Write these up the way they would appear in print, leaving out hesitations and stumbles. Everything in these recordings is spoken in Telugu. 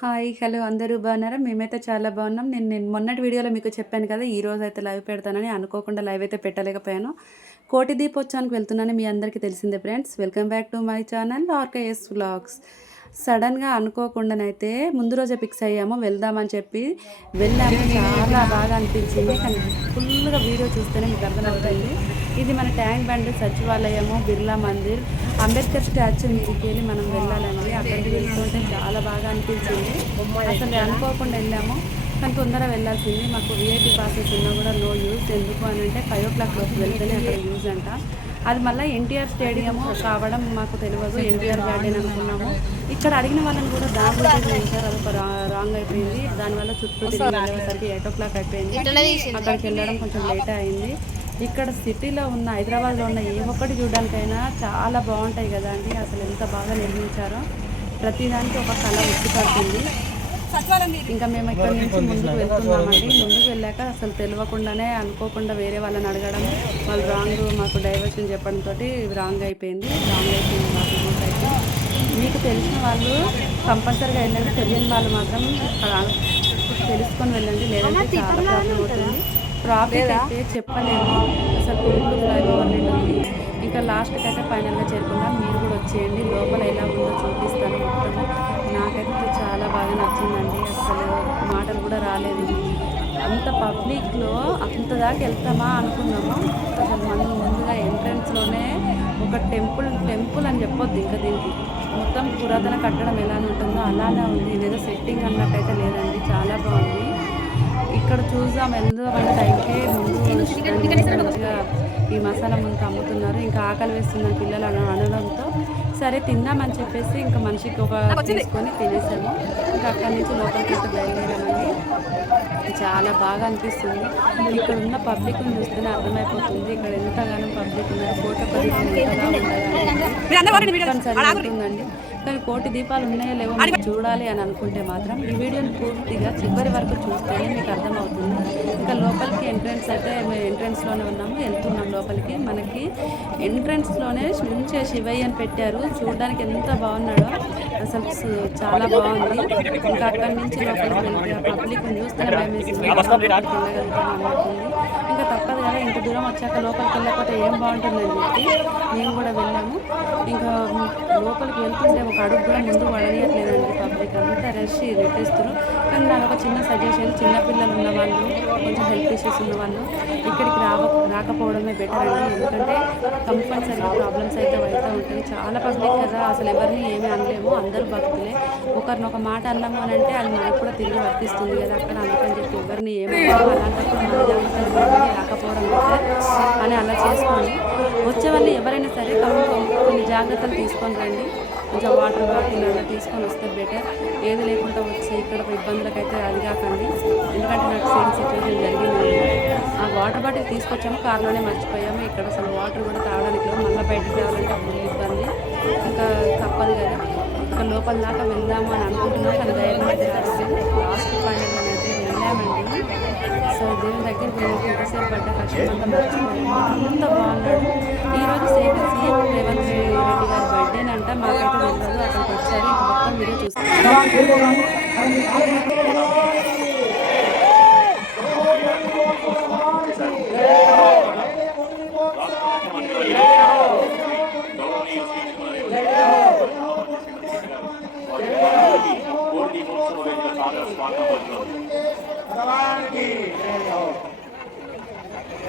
హాయ్. హలో. అందరూ బాగున్నారా? మేమైతే చాలా బాగున్నాం. నేను మొన్నటి వీడియోలో మీకు చెప్పాను కదా! ఈరోజైతే లైవ్ పెడతానని. అనుకోకుండా లైవ్ అయితే పెట్టలేకపోయాను. కోటి దీపోత్సవానికి వెళ్తున్నానని మీ అందరికీ తెలిసిందే friends. Welcome back to my channel RKS vlogs. సడన్‌గా అనుకోకుండానైతే ముందు రోజే ఫిక్స్ అయ్యాము. వెళ్దామని చెప్పి వెళ్ళాము. చాలా బాగా అనిపించింది. కానీ ఫుల్‌గా వీడియో చూస్తేనే మీకు అర్థమవుతుంది. ఇది మన ట్యాంక్ బండ్ సచివాలయము, బిర్లా మందిర్, అంబేద్కర్ స్టాచ్యూ మీదకెళ్ళి మనం వెళ్ళాలండి. అక్కడికి వెళ్తుంటే చాలా బాగా అనిపించింది. అసలు అనుకోకుండా వెళ్ళాము. కానీ తొందరగా వెళ్ళాల్సింది. మాకు వీఐపీ పాసెస్ ఉన్నా కూడా నో యూజ్. ఎందుకు అని అంటే 5:00 లోపు వెళ్తేనే అక్కడ యూజ్ అంట. అది మళ్ళీ ఎన్టీఆర్ స్టేడియం కావడం మాకు తెలియదు. ఎన్టీఆర్ గార్డెన్ అనుకున్నాము. ఇక్కడ అడిగిన వాళ్ళని కూడా దాంట్లో చేశారు. అదొక రాంగ్ అయిపోయింది. దానివల్ల చుట్టూ తిరిగి వెళ్ళేసరికి 8:00 అయిపోయింది. అక్కడికి వెళ్ళడం కొంచెం లేట్ అయింది. ఇక్కడ సిటీలో ఉన్న హైదరాబాద్లో ఉన్న ఏ ఒక్కటి చూడడానికైనా చాలా బాగుంటాయి కదా అండి. అసలు ఎంత బాగా నిర్మించారో. ప్రతిదానికి ఒక కళ ఉట్టిపడుతుంది. ఇంకా మేము ఇక్కడ నుంచి ముందుకు వెళ్తున్నామండి. ముందుకు వెళ్ళాక అసలు తెలియకుండానే అనుకోకుండా వేరే వాళ్ళని అడగడం, వాళ్ళు రాంగ్ మాకు డైవర్షన్ చెప్పడంతో రాంగ్ అయిపోయింది మాకు రూట్ అయితే. మీకు తెలిసిన వాళ్ళు కంపల్సరీగా వెళ్ళండి. తెలియని వాళ్ళు మాత్రం తెలుసుకొని వెళ్ళండి, లేదంటే చాలా ప్రాబ్లం అవుతుంది. ట్రాఫిక్ అయితే చెప్పలేము. అసలు ఫుల్ ఫ్లైఓవర్ ఉంది. ఇంకా లాస్ట్కి అయితే ఫైనల్గా చేరుకున్నాం. మీరు కూడా వచ్చేయండి. లోపల ఎలా ఉందో చూపిస్తాను మొత్తము. నాకైతే చాలా బాగా నచ్చిందండి. అసలు మాటలు కూడా రాలేదు. అంత పబ్లిక్లో అంత దాకా వెళ్తామా అనుకున్నాము. అసలు మనం ముందుగా ఎంట్రన్స్లోనే ఒక టెంపుల్ అని చెప్పొద్దు. ఇంకా దీనికి మొత్తం పురాతన కట్టడం ఎలా ఉంటుందో అలానే ఉంది. ఇదేదో సెట్టింగ్ అన్నట్టయితే లేదండి. చాలా బాగుంది. ఇక్కడ చూద్దాం వెళ్దాం అనే టైంకి ముందు మంచిగా ఈ మసాలా ముందు అమ్ముతున్నారు. ఇంకా ఆకలి వేస్తున్న పిల్లలు అనడంతో సరే తిందామని చెప్పేసి ఇంకా మనిషికి ఒక తీసుకొని తినేసాము. ఇంకా అక్కడి నుంచి లోపలికి అయితే బయలుదేరామండి. చాలా బాగా అనిపిస్తుంది. ఇక్కడ ఉన్న పబ్లిక్ని చూస్తేనే అర్థమైపోతుంది ఇక్కడ ఎంతగానో పబ్లిక్ ఉన్నారు. ఫోటో ఉంటుందండి. కానీ కోటి దీపాలు ఉన్నాయో లేవో మీకు చూడాలి అని అనుకుంటే మాత్రం ఈ వీడియోని పూర్తిగా చివరి వరకు చూస్తేనే మీకు అర్థమవుతుంది. ఇంకా లోపలికి ఎంట్రన్స్ అయితే మేము ఎంట్రన్స్లోనే ఉన్నాము. వెళ్తున్నాం లోపలికి. మనకి ఎంట్రన్స్లోనే నుంచే శివయ్య అని పెట్టారు. చూడడానికి ఎంత బాగున్నాడో అసలు చాలా బాగుంది. ఇంకా అక్కడి నుంచి లోపలికి వెళ్తే పబ్లిక్ని చూస్తేనే వెళ్ళగలుగుతాం అనుకుంది. ఇంకా తప్పదు కదా, ఇంత దూరం వచ్చాక లోపలికి వెళ్ళకపోతే ఏం బాగుంటుందని చెప్పి మేము కూడా వెళ్ళాము. ఇంకా లోపలికి వెళ్తుంటే ఒక అడుగు కూడా ముందు పడనీయట్లేదండి. పబ్లిక్ అంతా రష్ నెట్టేస్తారు. కానీ నాకు ఒక చిన్న సజెషన్, చిన్నపిల్లలు ఉన్న వాళ్ళు, కొంచెం హెల్త్ ఇష్యూస్ ఉన్న వాళ్ళు ఇక్కడికి రాకపోవడమే బెటర్ అండి. ఎందుకంటే కంపల్సరీ ప్రాబ్లమ్స్ అయితే అవుతూ ఉంటాయి. చాలా పబ్లిక్ కదా, అసలు ఎవరిని ఏమీ అనలేము. అందరూ భక్తులే. ఒకరినొక మాట అన్నాము అని అంటే అది మనకు కూడా తిరిగి వర్తిస్తుంది కదా అక్కడ. అందుకని చెప్పి ఎవరిని ఏమన్నా అలాంటప్పుడు మన జాగ్రత్తలు రాకపోవడం అని అలా చేసుకోండి. వచ్చే వాళ్ళు ఎవరైనా సరే కొన్ని జాగ్రత్తలు తీసుకొని రండి. కొంచెం వాటర్ బాటిల్ అలా తీసుకొని వస్తే బెటర్. ఏది లేకుండా వచ్చి ఇక్కడ ఇబ్బందులకు అయితే అది కాకండి. ఎందుకంటే నాకు సేమ్ సిచ్యువేషన్ జరిగింది. ఆ వాటర్ బాటిల్ తీసుకొచ్చాము, కార్లోనే మర్చిపోయాము. ఇక్కడ అసలు వాటర్ కూడా తాగడానికి మళ్ళీ బయటకు రావాలంటే అప్పుడు ఇబ్బంది. ఇంకా తప్పదు కదా. ఇంకా లోపల దాకా వెళ్దాము అని అనుకుంటున్నాం. కానీ ధైర్యం అయితే రాలేదు. లాస్ట్ ఫైనల్గా అయితే వెళ్ళామండి. సో దేవుని దగ్గరికి వెళ్ళి ఎంతసేపు పడ్డ కష్టం అంతా మర్చిపోయాము. అంత బాగున్నాడు. ఈరోజు సీఎం రేవంత్ రెడ్డి గారి బర్త్డేనంట. మాకైతే తెలియదు. అక్కడికి వచ్చారు. ఇంకా మొత్తం వీడియో చూస్తాం.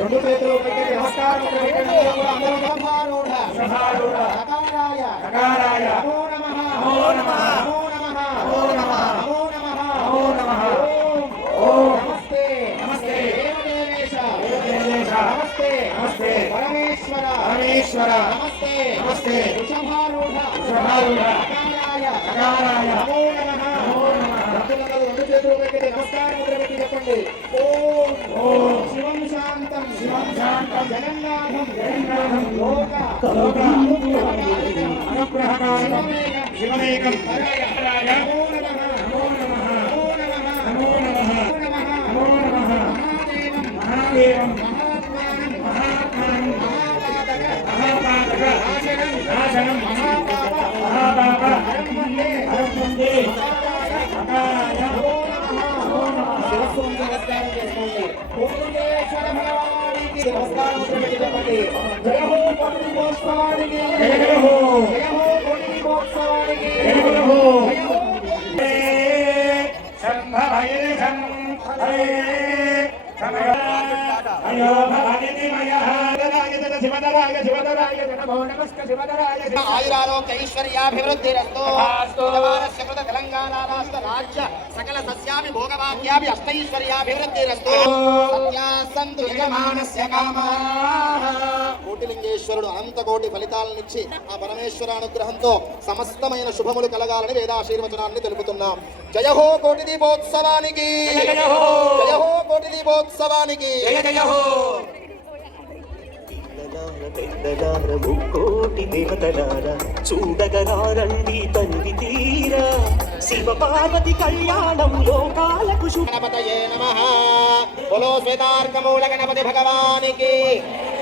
రెండు చేతులు పెట్టి నమస్కారం పెట్టండి. నమో నమః నమో నమః నమో నమః నమో నమః నమో నమః. ఓం నమస్తే నమస్తే దేవదేవేశ నమస్తే నమస్తే పరమేశ్వర నమస్తే నమస్తే వృషభారూఢ నకారాయ నమో నమః నమో నమః. రెండు చేతులు పెట్టి నమస్కారం పెట్టి చెప్పండి. ఓం ఓం శివం శాంతం జగన్నాథం లోక అనుగ్రహకారం శివమేకం నమో నమః నమో నమః నమో నమః నమో నమః. మహాదేవం మహాత్మానం మహాపాతక నాశనం మహాపాప హరం వందే నమస్కారం చేసుకోండి. కోటిలింగేశ్వర భగవానికి నమస్కారం ముద్రపెట్టి చెప్పండి. జయ హో కోటి దీపోత్సవానికి, జయ హో కోటి దీపోత్సవానికి, జయ హో శంభవే శంభవే అయ్యో భగవతి మయః శివధరాయ శివధరాయ జనమో నమస్క శివధరాయ ఆయురారోగ్య ఐశ్వర్యాభివృద్ధిరస్తు దేవాలస్య కృత తెలంగాణ రాష్ట్ర రాజ్య సకల సస్యాభి భోగభాగ్యాభి అష్టైశ్వర్యాభివృద్ధిరస్తు సత్యాసంతు యజమానస్య కామాః. కోటిలింగేశ్వరుడు అనంత కోటి ఫలితాలనిచ్చి ఆ పరమేశ్వర అనుగ్రహంతో సమస్తమైన శుభములు కలగాలని వేదాశీర్వచనాన్ని తెలుపుతున్నాం. జయ హో కోటి దీపోత్సవానికి, జయ హో కోటి దీపోత్సవానికి, జయ హో. పెద్దలార ముక్కోటి దేవతలార చూడగరారండి తనివి తీరా శివ పార్వతి కళ్యాణం లోకాలకు గణపతయే నమః. బలో శ్వేతార్కమూల గణపతి భగవానికి.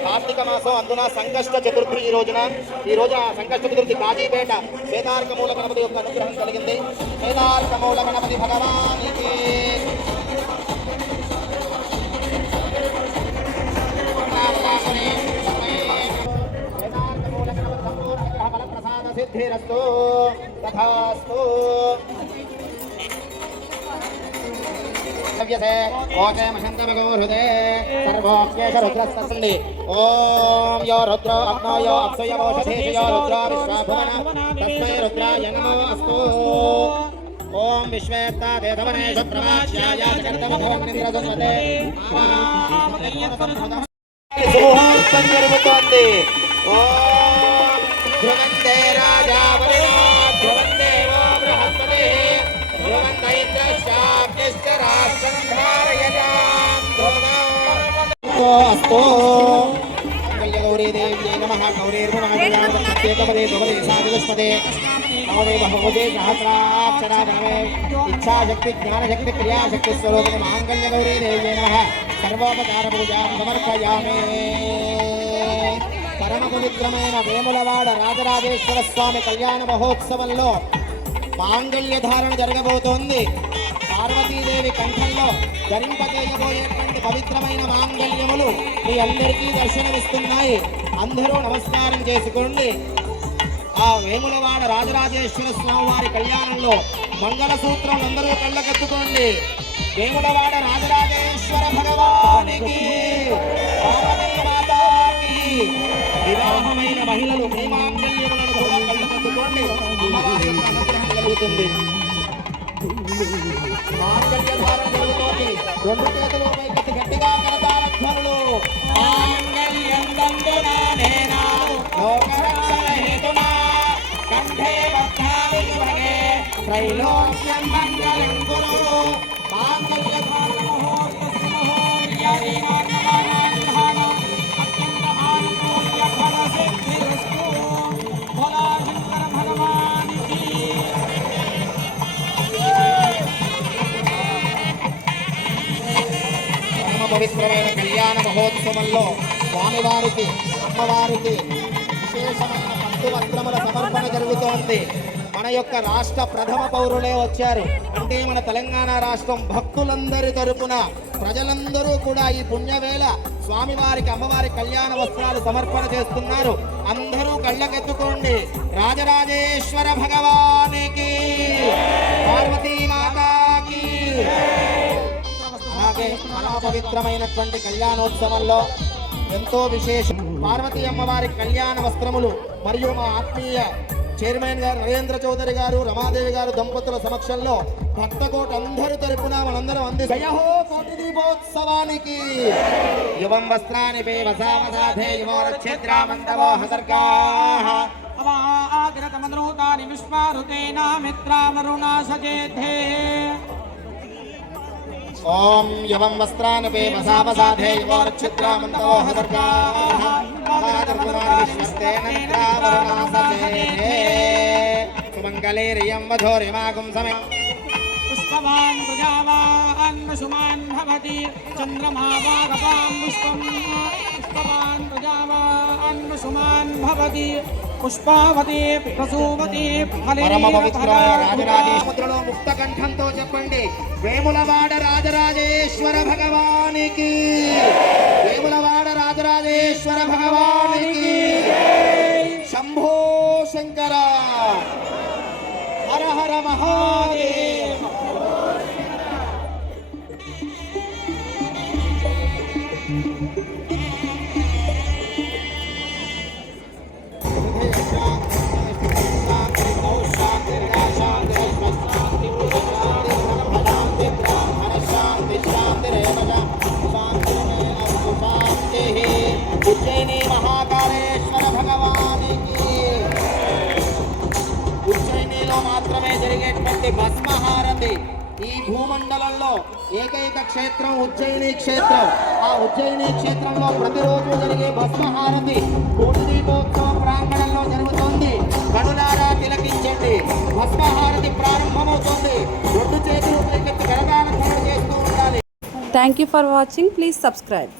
కార్తీక మాసం అందున సంకష్ట చతుర్థి ఈ రోజున సంకష్ట చతుర్థి కాజీపేట శ్వేతార్కమూల గణపతి యొక్క అనుగ్రహం కలిగింది. శ్వేతార్కమూల గణపతి భగవానికి. సిద్ధిరస్తు తథాస్తు. ఓకే మహంతమగోహృదే సర్వోక్యేష రుద్రస్తస్ండి. ఓం యో రుద్రో అగ్నో యో అప్సయమోషధేషు యో రుద్రో విశ్వాభువన తస్మై రుద్రాయ నమో అస్తు. ఓం విశ్వేత్తా దేవనేషు ప్రమాచ్యాయ జగర్దమభవగ్నింద్రజన్మతే సుముహూర్తం జరుగుతోంది. ఓం ధ్రువంతే రాజా వరుణో ధ్రువంతే వో బృహస్పతిః ధ్రువంత ఇంద్రశ్చాగ్నిశ్చ రాష్ట్రం ధారయతాం ధ్రువో అస్తు. గౌరీదేవ్యై నమః. గౌరీర్గుణాధికారప్రత్యేకపదే భవదే సాధుష్పదే నవమే బహుమతే సహస్రాక్షరా నవమే ఇచ్ఛాశక్తి జ్ఞానశక్తి క్రియాశక్తి స్వరూపిణి మాంగళ్య గౌరీదేవ్యై నమః. సర్వోపచార పూజాం సమర్పయామి. పరమ పవిత్రమైన వేములవాడ రాజరాజేశ్వర స్వామి కళ్యాణ మహోత్సవంలో మాంగళ్య ధారణ జరగబోతోంది. పార్వతీదేవి కంఠంలో ధరింపజేయబోయేటువంటి పవిత్రమైన మాంగళ్యములు మీ అందరికీ దర్శనమిస్తున్నాయి. అందరూ నమస్కారం చేసుకోండి. ఆ వేములవాడ రాజరాజేశ్వర స్వామి వారి కళ్యాణంలో మంగళసూత్రం అందరూ కళ్ళకెత్తుకోండి. వేములవాడ రాజరాజేశ్వర భగవానికి, పార్వతీ మాతాకి. వివాహమైన మహిళలు మీ మాంగళ్యములను కూడా కళ్ళకెత్తుకోండి. అమ్మవారి యొక్క అనుగ్రహం కలుగుతుంది. మాంగళ్య ధారణ జరుగుతోంది. రెండు చేతులు పైకెత్తి గట్టిగా కరతాళ ధ్వనులు. మాంగళ్యం తంతునా నేనా లోకరక్షణ హేతునా కంఠే బధ్నామి శుభగే త్రైలోక్యం మంగళం కురు. మాంగళ్య ధారణ మహోత్సవ అత్యంత ఆనుకూల్య ఫల సిద్ధిరస్తు. భోలా శంకర భగవానికి. పవిత్రమైన కళ్యాణ మహోత్సవంలో స్వామివారికి అమ్మవారికి విశేషమైన పట్టు వస్త్రముల సమర్పణ జరుగుతోంది. మన యొక్క రాష్ట్ర ప్రథమ పౌరులే వచ్చారు. అంటే మన తెలంగాణ రాష్ట్రం భక్తులందరి తరపున ప్రజలందరూ కూడా ఈ పుణ్యవేళ స్వామివారికి అమ్మవారి కళ్యాణ వస్త్రాలు సమర్పణ చేస్తున్నారు. అందరూ కళ్ళకెత్తుకోండి. రాజరాజేశ్వర భగవానికి, పార్వతీ మాతాకి. అలాగే పరమ పవిత్రమైనటువంటి కళ్యాణోత్సవంలో ఎంతో విశేషం. పార్వతీ అమ్మవారి కళ్యాణ వస్త్రములు మరియు మా ఆత్మీయ చైర్మన్ గారు నరేంద్ర చౌదరి గారు, రమాదేవి గారు దంపతుల సమక్షంలో భక్తకోట అందరి తరపున మనందరం జయ హో కోటి దీపోత్సవానికి. యువం వస్త్రాని పేవసామసాధే యువోరక్షేత్రామంతవో హసర్గాః అవాగ్రతమద్రూతాని విశ్వారుతేన మిత్రామరుణాసజేధే. ఓం యువం వస్త్రాని పేవసామసాధే యువోరక్షేత్రామంతవో హసర్గాః సుమంగళేరియం వధోరిమాగం సమయం. పుష్పవాన్ ప్రజావాన్ వసుమాన్ భవతి చంద్రమా వాగపాం పుష్పం. పుష్పవాన్ ప్రజావాన్ వసుమాన్ భవతి పుష్పావతి ప్రసూవతి పరమ పవిత్రమైన రాజరాజేశ్వరులో ముక్త కంఠంతో చెప్పండి. వేములవాడ రాజరాజేశ్వర భగవానికి, వేములవాడ రాజరాజేశ్వర భగవానికి. శంభో శంకర, హర హర మహాదేవ. ఉజ్జయిని మహాకాళేశ్వర భగవానికి. ఉజ్జయినిలో మాత్రమే జరిగేటువంటి భస్మహారతి. ఈ భూమండలంలో ఏకైక క్షేత్రం ఉజ్జయిని క్షేత్రం. ఆ ఉజ్జయిని క్షేత్రంలో ప్రతిరోజు జరిగే భస్మహారతి కోటి దీపోత్సవ ప్రాంగణంలో జరుగుతుంది. కనులారా తిలకించండి. భస్మహారతి ప్రారంభమవుతుంది. రెండు చేతులు పైకెత్తి గరగాన చేస్తూ ఉండాలి. Thank you for watching. Please subscribe.